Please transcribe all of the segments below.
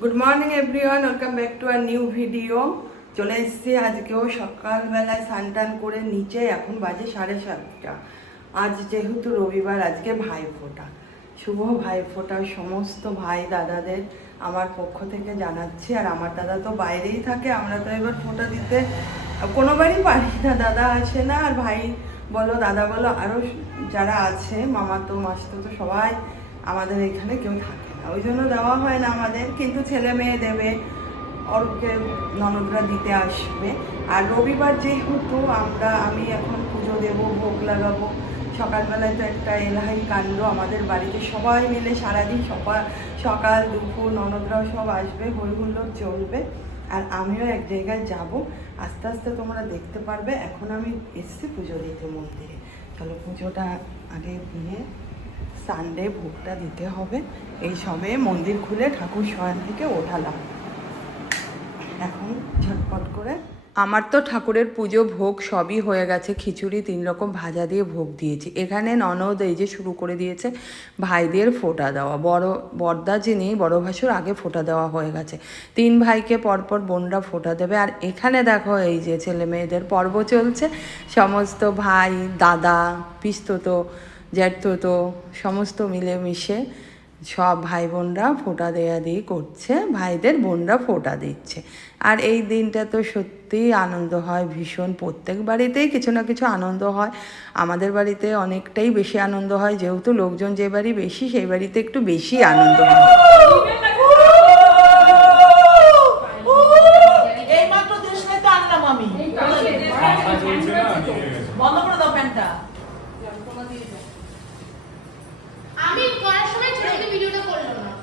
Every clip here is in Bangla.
Good morning everyone, welcome back to our new video. চলে এসেছি আজকেও সকালবেলায় স্নান টান করে নিচে। এখন বাজে 7:30। আজ যেহেতু রবিবার, আজকে ভাইফোঁটা, শুভ ভাইফোঁটা সমস্ত ভাই দাদাদের আমার পক্ষ থেকে জানাচ্ছি। আর আমার দাদা তো বাইরেই থাকে, আমরা তো এবার ফোঁটা দিতে কোনোবারই পারি না, দাদা আসে না। আর ভাই বলো দাদা বলো আরও যারা আছে মামাতো মাসতো তো সবাই আমাদের এখানে কেউ থাকে না, ওই জন্য দেওয়া হয় না আমাদের। কিন্তু ছেলে মেয়ে দেবে, অরূপকে ননদরা দিতে আসবে। আর রবিবার যেহেতু আমি এখন পুজো দেবো, ভোগ লাগাবো। সকালবেলায় তো একটা এলাহি কাণ্ড আমাদের বাড়িতে, সবাই মিলে সারাদিন সকাল দুপুর ননদরাও সব আসবে, হই হুল্লোড় চলবে। আর আমিও এক জায়গায় যাব, আস্তে আস্তে তোমরা দেখতে পারবে। এখন আমি এসেছি পুজো দিতে মন্দিরে। চলো পুজোটা আগে দিয়ে সানডে ভোগটা দিতে হবে। এই সবে মন্দির খুলে ঠাকুর শয়ন থেকে ওঠালাম, এখন ঝটপট করে। আমার তো ঠাকুরের পুজো ভোগ সবই হয়ে গেছে। খিচুড়ি 3 রকম ভাজা দিয়ে ভোগ দিয়েছি। এখানে ননদ এই যে শুরু করে দিয়েছে ভাইদের ফোঁটা দেওয়া। বড়দা যিনি বড় ভাসুর আগে ফোঁটা দেওয়া হয়ে গেছে। 3 ভাইকে পরপর বোনরা ফোঁটা দেবে। আর এখানে দেখো এই যে ছেলে মেয়েদের পর্ব চলছে। সমস্ত ভাই দাদা পিস্ততো জ্যাঠতো সমস্ত মিলেমিশে সব ভাই বোনরা ফোঁটা দেয়া দিয়ে করছে, ভাইদের বোনরা ফোঁটা দিচ্ছে। আর এই দিনটা তো সত্যিই আনন্দ হয় ভীষণ। প্রত্যেক বাড়িতেই কিছু না কিছু আনন্দ হয়। আমাদের বাড়িতে অনেকটাই বেশি আনন্দ হয়, যেহেতু লোকজন যে বাড়ি বেশি সেই বাড়িতে একটু বেশি আনন্দ হয়।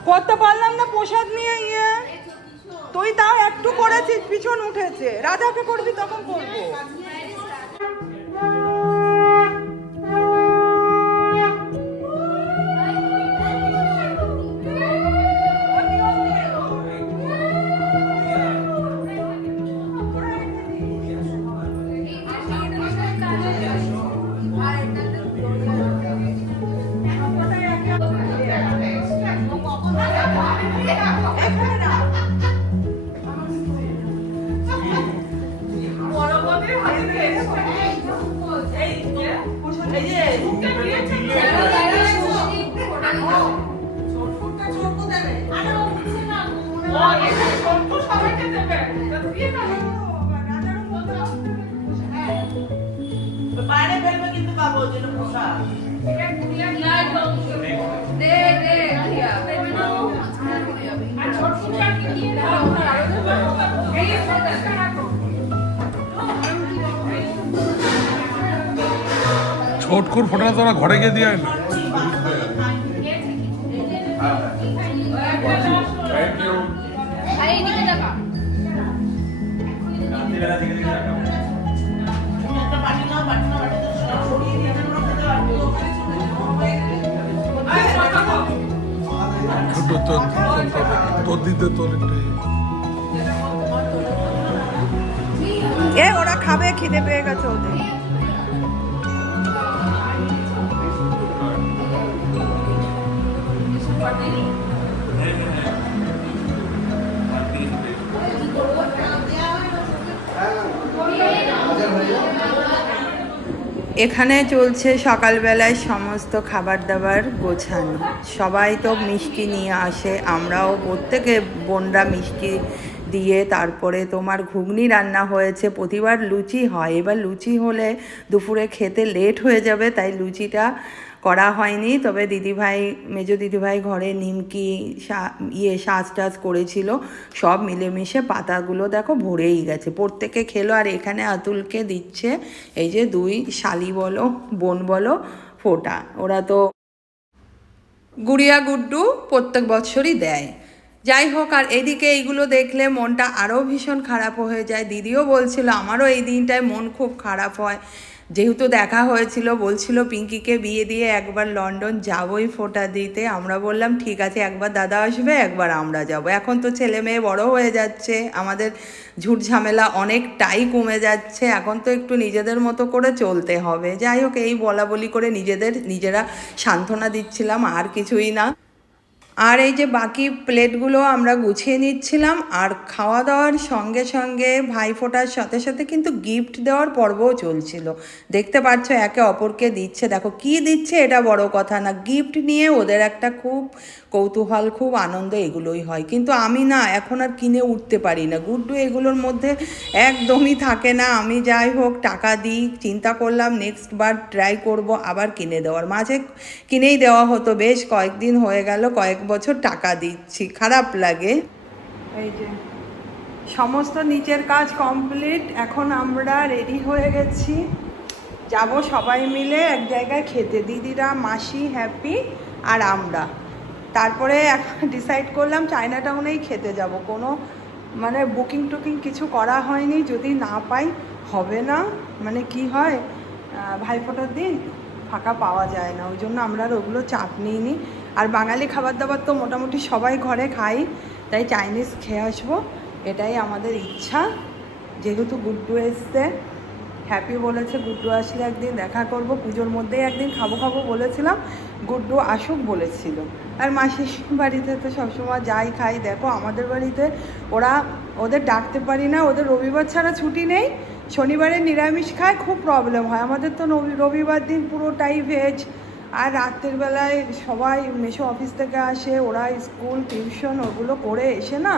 করতে পারলাম না প্রসাদ নিয়ে তুই তাও একটু করেছিস, পিছন উঠেছে। রাধাকে করবি তখন করবো। ছোট করে ফোটা তোরা ঘরে গিয়ে দিয়ে না। তোর দিতে তোর ওরা খাবে, খিদে পেয়ে গেছে ওদের। এখানে চলছে সকালবেলায় সমস্ত খাবার দাবার গোছানো। সবাই তো মিষ্টি নিয়ে আসে, আমরাও প্রত্যেকে বোনরা মিষ্টি দিয়ে তারপরে তোমার ঘুগনি রান্না হয়েছে। প্রতিবার লুচি হয়, এবার লুচি হলে দুপুরে খেতে লেট হয়ে যাবে, তাই লুচিটা করা হয়নি। তবে দিদিভাই, মেজো দিদিভাই ঘরে নিমকি শাঁস টাস করেছিল। সব মিলেমিশে পাতাগুলো দেখো ভরেই গেছে, প্রত্যেকে খেলো। আর এখানে আতুলকে দিচ্ছে এই যে 2 শালি বলো বোন বলো ফোঁটা। ওরা তো গুড়িয়া গুড্ডু প্রত্যেক বছরই দেয়। যাই হোক, আর এদিকে এইগুলো দেখলে মনটা আরও ভীষণ খারাপ হয়ে যায়। দিদিও বলছিল আমারও এই দিনটায় মন খুব খারাপ হয়, যেহেতু দেখা হয়েছিল। বলছিল পিঙ্কিকে বিয়ে দিয়ে একবার লন্ডন যাবই ফোঁটা দিতে। আমরা বললাম ঠিক আছে, একবার দাদা আসবে একবার আমরা যাব। এখন তো ছেলে মেয়ে বড় হয়ে যাচ্ছে, আমাদের ঝুট ঝামেলা অনেকটাই কমে যাচ্ছে। এখন তো একটু নিজেদের মতো করে চলতে হবে। যাই হোক, এই বলা বলি করে নিজেরা সান্ত্বনা দিচ্ছিলাম, আর কিছুই না। আর এই যে বাকি প্লেটগুলো আমরা গুছিয়ে নিচ্ছিলাম, আর খাওয়া দাওয়ার সঙ্গে সঙ্গে ভাইফোঁটার সাথে সাথে কিন্তু গিফট দেওয়ার পর্বও চলছিল। দেখতে পাচ্ছ একে অপরকে দিচ্ছে, দেখো কি দিচ্ছে এটা বড় কথা না, গিফট নিয়ে ওদের একটা খুব কৌতূহল, খুব আনন্দ এগুলোই হয়। কিন্তু আমি না এখন আর কিনে উঠতে পারি না, গুড্ডু এগুলোর মধ্যে একদমই থাকে না। আমি যাই হোক টাকা দিই, চিন্তা করলাম নেক্সট বার ট্রাই করব আবার কিনে দেওয়ার। মাঝে কিনেই দেওয়া হতো, বেশ কয়েকদিন হয়ে গেল, কয়েক বছর টাকা দিচ্ছি, খারাপ লাগে। এই যে সমস্ত নিচের কাজ কমপ্লিট, এখন আমরা রেডি হয়ে গেছি, যাব সবাই মিলে এক জায়গায় খেতে, দিদিরা, মাসি, হ্যাপি আর আমরা। তারপরে এখন ডিসাইড করলাম চায়না টাউনেই খেতে যাব, কোনো মানে বুকিং টুকিং কিছু করা হয়নি, যদি না পাই হবে না, মানে কি হয় ভাইফোঁটার দিন ফাঁকা পাওয়া যায় না, ওই জন্য আমরা আর ওগুলো চাপ নিইনি। আর বাঙালি খাবার দাবার তো মোটামুটি সবাই ঘরে খাই, তাই চাইনিজ খেয়ে আসবো, এটাই আমাদের ইচ্ছা। যেহেতু গুড্ডু এসছে, হ্যাপি বলেছে গুড্ডু আসলে একদিন দেখা করব, পুজোর মধ্যেই একদিন খাবো খাবো বলেছিলাম, গুড্ডু আসুক বলেছিল। আর মাসির বাড়িতে তো সবসময় যাই খাই, দেখো আমাদের বাড়িতে ওদের ডাকতে পারি না, ওদের রবিবার ছাড়া ছুটি নেই, শনিবারে নিরামিষ খায়, খুব প্রবলেম হয় আমাদের তো। রবিবার দিন পুরোটাই ভেজ, আর রাত্রের বেলায় সবাই মেসো অফিস থেকে আসে, ওরা স্কুল টিউশন ওগুলো করে এসে না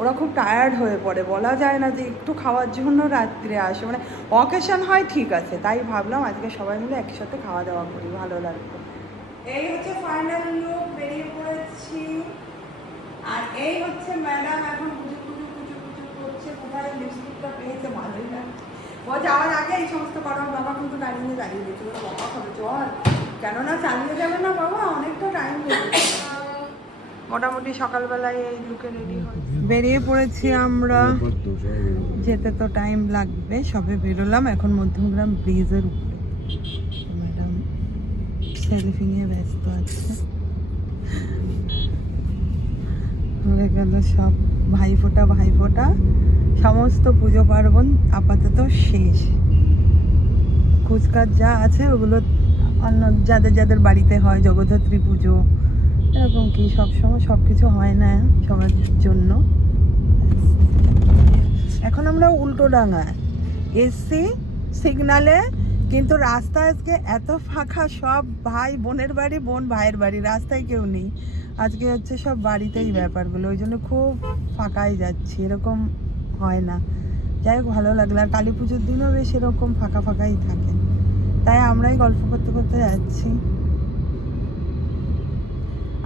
ওরা খুব টায়ার্ড হয়ে পড়ে, বলা যায় না যে একটু খাওয়ার জন্য রাত্রে আসে, মানে অকেশন হয় ঠিক আছে, তাই ভাবলাম আজকে সবাই মিলে একসাথে খাওয়া দাওয়া করি, ভালো লাগবে। এই হচ্ছে ফাইনাল লুক, বেরিয়ে পড়েছি। আর এই হচ্ছে ম্যাডাম এখন পুজো করছে, কোথায় লিপস্টিকটা পেয়েছে ভালোই লাগছে। ও যাওয়ার আগে এই সমস্ত করার, বাবা কিন্তু দাঁড়িয়ে দিয়েছিল, বাবা খাবে চল, কেননা চালিয়ে যাবে না বাবা, অনেকটা টাইম লেগে। মোটামুটি সকালবেলায় এই লুকে রেডি হয়ে বেরিয়ে পড়েছি আমরা, যেতে তো টাইম লাগবে, সবে বেরোলাম, এখন মধ্যমগ্রাম ব্রিজের উপরে। ম্যাডাম সেলফি নিয়ে ব্যস্ত আছে, হয়ে গেল সব ভাইফোঁটা সমস্ত পুজো পার্বণ আপাতত শেষ। কুচকাজ যা আছে ওগুলো অন্য যাদের বাড়িতে হয়, জগদ্ধাত্রী পুজো এরকম কি সবসময় সব কিছু হয় না সবার জন্য। এখন আমরা উল্টোডাঙায় এসছি সিগনালে, কিন্তু রাস্তা আজকে এত ফাঁকা, সব ভাই বোনের বাড়ি, বোন ভাইয়ের বাড়ি, রাস্তায় কেউ নেই আজকে, হচ্ছে সব বাড়িতেই ব্যাপারগুলো, ওই জন্য খুব ফাঁকাই যাচ্ছি, এরকম হয় না। যাই হোক ভালো লাগলো, আর কালী পুজোর দিনও বেশ এরকম ফাঁকাই থাকে, তাই আমরাই গল্প করতে করতে যাচ্ছি।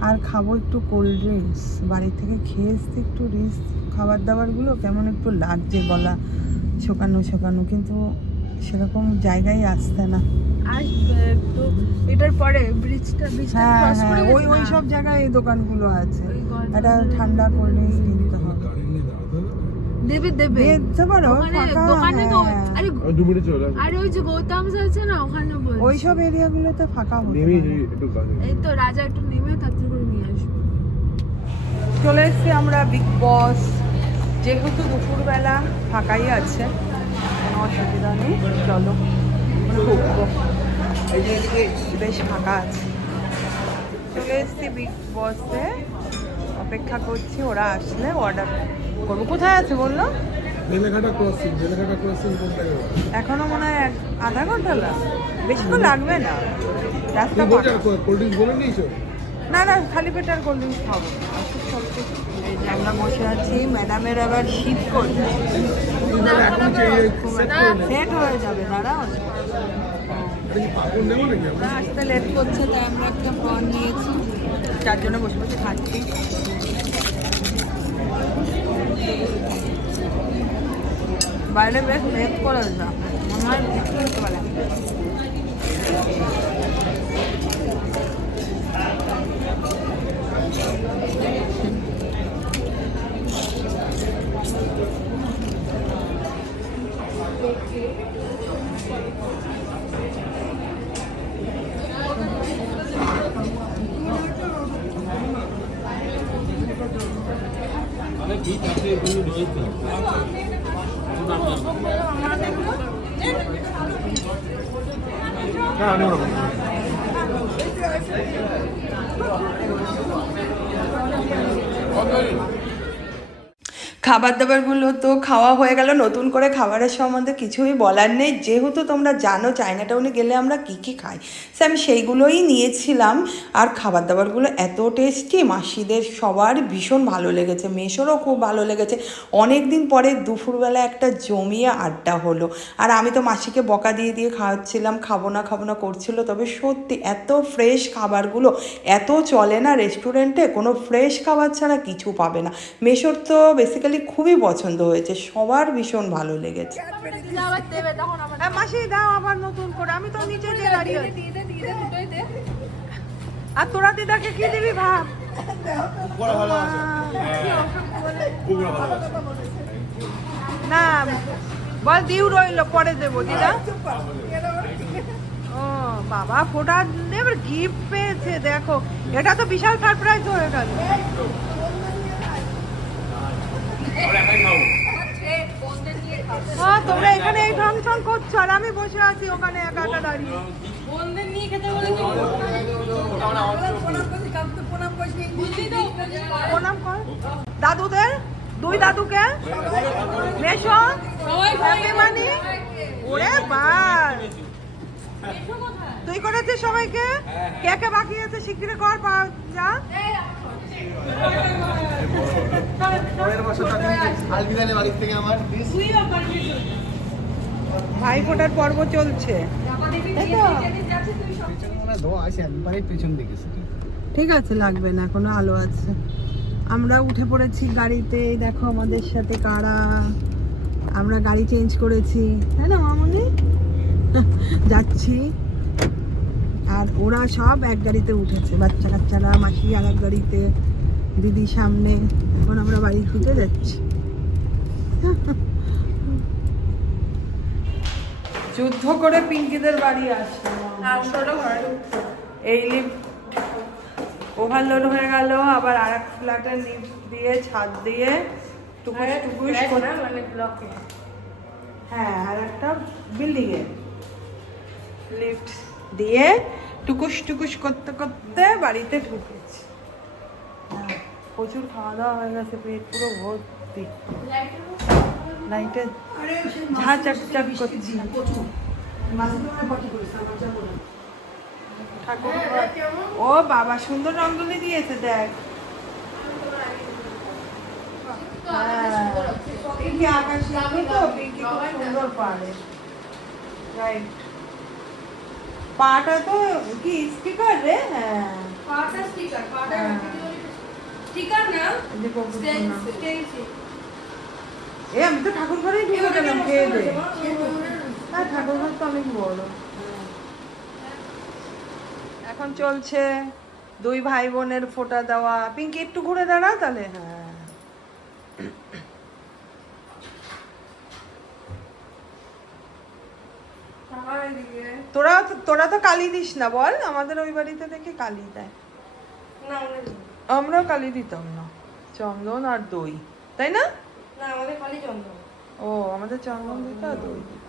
আর খাবো একটু কোল্ড ড্রিঙ্কস, বাড়ি থেকে খেয়ে এসছি, একটু রিস্ক খাবার দাবারগুলো কেমন একটু লাগছে, গলা শোকানো, কিন্তু সেরকম জায়গায় আসছে না। তো এটার পরে ব্রিজটা ক্রস করে ওই সব জায়গায় এই দোকানগুলো আছে, একটা ঠান্ডা কোল্ড ড্রিঙ্কস কিনতে হবে। দেবে দেখতে পারো দোকানে তো, আরে ওই যে গৌতম আছে না, ওখানে বলছি ওই সব এরিয়াগুলোতে ফাঁকা হচ্ছে। এই তো রাজা একটু নেমে তাড়াতাড়ি করে নিয়ে আসবো। চলে এসছি আমরা বিগ বস, যেহেতু দুপুরবেলা ফাঁকাই আছে, কোনো অসুবিধা নেই, চলো ঢুকবো, বেশ ফাঁকা আছে। চলে এসছি বিগ বসে, অপেক্ষা করছি ওরা আসলে অর্ডার করবো। কোথায় আছে বললো? এখনো মনে হয় আধা ঘন্টা লাগবে, বেশিক্ষণ লাগবে না, রাস্তা না খালি পেটে আর কোল্ড ড্রিঙ্কস খাবো। এই যে আমরা বসে আছি, ম্যাডামের আবার শীত করছে, সেট হয়ে যাবে, দাঁড়াও আসতে লেট করছে, তাই আমরা একটা প্রন নিয়েছি, চারজনে বসে বসে খাচ্ছি। বাইরে বেশ লেট করে যা মনে হয় বুঝতে পারে। খাবার দাবারগুলো তো খাওয়া হয়ে গেল। নতুন করে খাবারের সম্বন্ধে কিছুই বলার নেই, যেহেতু তোমরা জানো চায়না টাউনে গেলে আমরা কী কী খাই, সে আমি সেইগুলোই নিয়েছিলাম। আর খাবার দাবারগুলো এত টেস্টি, মাসিদের সবার ভীষণ ভালো লেগেছে, মেশোরও খুব ভালো লেগেছে। অনেক দিন পরে দুপুরবেলা একটা জমিয়ে আড্ডা হলো। আর আমি তো মাসিকে বকা দিয়ে দিয়ে খাওয়াচ্ছিলাম, খাবো না করছিল। তবে সত্যি এত ফ্রেশ খাবারগুলো, এত চলে না রেস্টুরেন্টে, কোনো ফ্রেশ খাবার ছাড়া কিছু পাবে না। মেশোর তো বেসিক্যালি খুবই পছন্দ হয়েছে, সবার ভীষণ ভালো লেগেছে। মাসি দাও আবার নতুন করে, আমি তো নিচে যে দাঁড়িয়ে আছি। আর তোরা দিদাকে কি দিবি ভাব। না বল দিউ রইলো, পরে দেবো দিদা। ও বাবা, ফোটা এবার গিফট পেয়েছে, দেখো এটা তো বিশাল সারপ্রাইজ হয়ে গেল। তোমরা এখানে এই ঢং ঢং করছো আর আমি বসে আছি ওখানে একা একা দাঁড়িয়ে। প্রণাম কর দাদুদের, দুই দাদুকে, মেশো মানি। ওরে বাস, তুই করেছিস সবাইকে? কে কে বাকি আছে শিগগিরি কর, যা। ভাই ফোটার পর্ব চলছে, ঠিক আছে লাগবে না, কোনো আলো আছে। আমরা উঠে পড়েছি গাড়িতে, দেখো আমাদের সাথে কারা। আমরা গাড়ি চেঞ্জ করেছি, তাই না মামনি? যাচ্ছি। আর ওরা সব এক গাড়িতে উঠেছে, বাচ্চা কাচ্চারা, মাসি আর এক গাড়িতে, দিদি সামনে। এখন আমরা বাড়ি খুঁজে যাচ্ছি। যুদ্ধ করে পিঙ্কিদের বাড়ি আসলাম। এই লিফট ওভারলোড হয়ে গেল, আবার আর এক ফ্ল্যাটের লিফট দিয়ে ছাদ দিয়ে টুকুস টুকুস করে, মানে ব্লকে, হ্যাঁ আর একটা বিল্ডিং এ লিফট দিয়ে টুকুস টুকুস করতে করতে বাড়িতে ঢুকেছি। প্রচুর খাওয়া দাওয়া হয়ে গেছে, পেট পুরো ভর্তি। লাইটে ঝা চকচক করছি। ও বাবা, সুন্দর রঙ্গোলি দিয়েছে, দেখ। পিঙ্কি আকাশি, আমি তো পিঙ্কি খুব সুন্দর পারে। রাইট, পাটা তো কি স্টিকার রে? হ্যাঁ পাটা স্টিকার, পাটা স্টিকার না, এ আমি তো ঠাকুর ঘরেই ঢুকে গেলাম খেয়ে দে। না ঠাকুর ঘর তো অনেক বড়। এখন চলছে দুই ভাই বোনের ফোঁটা দেওয়া। পিঙ্কি একটু ঘুরে দাঁড়া তাহলে। হ্যাঁ তোরা তো কালি দিস না বল? আমাদের ওই বাড়িতে দেখে কালি দেয়। আমরাও কালি দিতাম না, চন্দন আর দই, তাই না? আমাদের খালি চন্দন। ও আমাদের চন্দন দিত আর দই দিত।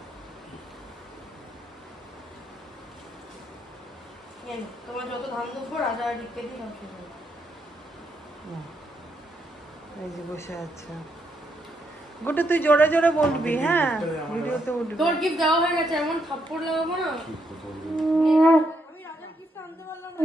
তোমার যত ধান দেবো রাজা রিক্কে দিই সব শুনে। এই যে বসে আছে গোটে, তুই জোরে জোরে বলবি। হ্যাঁ ভিডিওতে উঠবি। তোর গিফট দেওয়া হয়ে গেছে, এমন থাপ্পড় লাগাবো না। আমি রাজার গিফট আনতে পারলাম না।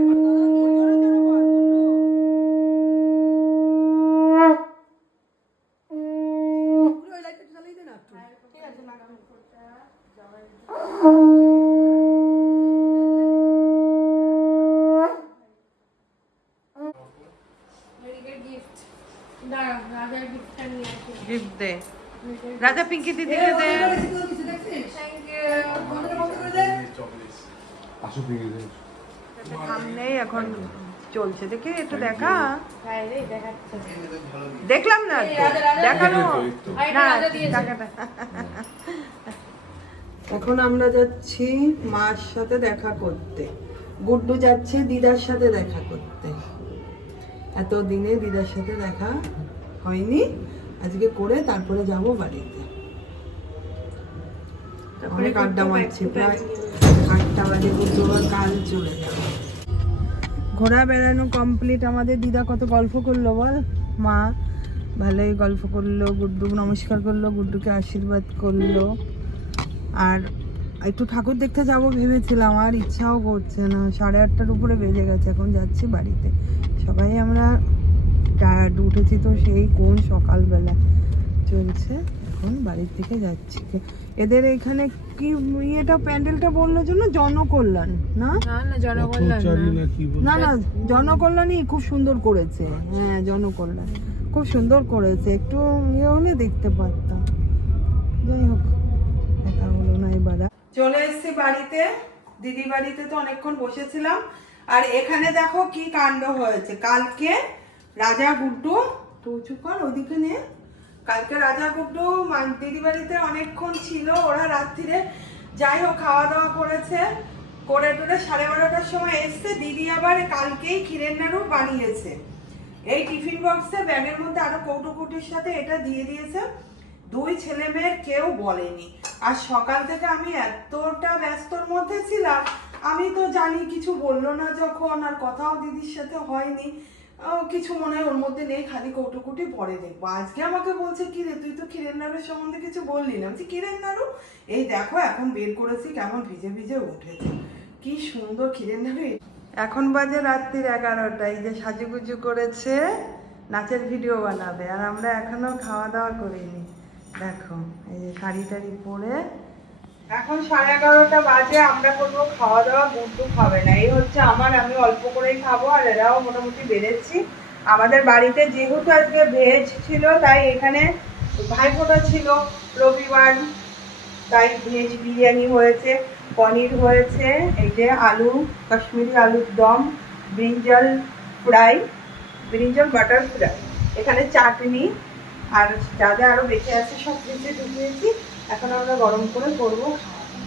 গিফট দে রাজা, পিঙ্কি দিদিকে দে। সামনেই এখন চলছে, দেখি একটু দেখা। দেখলাম না, দেখানো না। এখন আমরা যাচ্ছি মার সাথে দেখা করতে, গুড্ডু যাচ্ছে দিদার সাথে দেখা করতে। এতদিনে দিদার সাথে দেখা হয়নি, আজকে করে তারপরে যাব বাড়িতে। অনেক আড্ডা মারছি, প্রায় 8টা বাজে, বুধবার কাল চলে যাবো। ঘোরা বেড়ানো কমপ্লিট। আমাদের দিদা কত গল্প করলো বল। মা ভালোই গল্প করলো, গুড্ডু নমস্কার করলো, গুড্ডুকে আশীর্বাদ করলো। আর একটু ঠাকুর দেখতে যাব ভেবেছিলাম, আর ইচ্ছাও করছে না, 8:30টার উপরে বেজে গেছে, এখন যাচ্ছি বাড়িতে। সবাই আমরা টায়ার্ড, উঠেছি তো সেই কোন সকালবেলা চলছে, এখন বাড়ির থেকে যাচ্ছি। এদের এখানে কি ইয়েটা প্যান্ডেলটা বললো জন্য জনকল্যাণ না? না না জনকল্যাণ পথচারী না। না কি বলে? না না, জনকল্যাণই খুব সুন্দর করেছে। হ্যাঁ জনকল্যাণ খুব সুন্দর করেছে, একটু ইয়ে হলে দেখতে পারতাম। যাই হোক, দেখা হলো না এবার। চলে এসেছি বাড়িতে, দিদি বাড়িতে তো অনেকক্ষণ বসেছিলাম। আর এখানে দেখো কি কাণ্ড হয়েছে। কালকে রাজা গুড্ডু, তো উঁচু কর ওদিকে নিয়ে, কালকে রাজা গুড্ডু দিদি বাড়িতে অনেকক্ষণ ছিল। ওরা রাত্রিরে যাই হোক খাওয়া দাওয়া করেছে, করে টোরে 12:30টার সময় এসছে। দিদি আবার কালকেই ক্ষীরের নাড়ু বানিয়েছে, এই টিফিন বক্সে ব্যাগের মধ্যে আরো কৌটোকুটির সাথে এটা দিয়ে দিয়েছে। দুই ছেলে মেয়ের কেউ বলেনি। আর সকাল থেকে আমি এতটা ব্যস্তর মধ্যে ছিলাম, আমি তো জানি কিছু বললো না যখন, আর কথাও দিদির সাথে হয়নি, কিছু মনে হয় ওর মধ্যে নেই, খালি কৌটোকুটি পরে দেখবো। আজকে আমাকে বলছে কি রে তুই তো ক্ষীরের নাড়ুর সম্বন্ধে কিছু বললি না। বলছি ক্ষীরের নাড়ু, এই দেখো এখন বের করেছি, কেমন ভিজে ভিজে উঠেছে, কি সুন্দর ক্ষীরের নাড়ু। এখন বাজে রাত্রির 11টা, এই যে সাজুগুজু করেছে, নাচের ভিডিও বানাবে, আর আমরা এখনো খাওয়া দাওয়া করিনি। দেখো এই যে শাড়ি টাড়ি পরে, এখন 11:30টা বাজে, আমরা করবো খাওয়া দাওয়া, গুড্ডু খাবে না। এই হচ্ছে আমার, আমি অল্প করেই খাবো, আর এরাও মোটামুটি বেড়েছি। আমাদের বাড়িতে যেহেতু আজকে ভেজ ছিল, তাই এখানে ভাইফোঁটা ছিল রবিবার, তাই ভেজ বিরিয়ানি হয়েছে, পনির হয়েছে, এই যে আলু, কাশ্মীরি আলুর দম, brinjal fry, brinjal butter fry, এখানে চাটনি, আর যা যা আরো বেঁচে আছে সব কিছু ঢুকিয়েছি। এখন আমরা গরম করে করবো।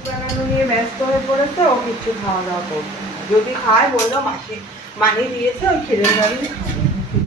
বানানো নিয়ে ব্যস্ত হয়ে পড়েছে, ও কিছু খাওয়া দাওয়া করবো না। যদি খায় বললো মাসি মানি দিয়েছে, ওই ক্ষীরের নাড়ুই খাবে।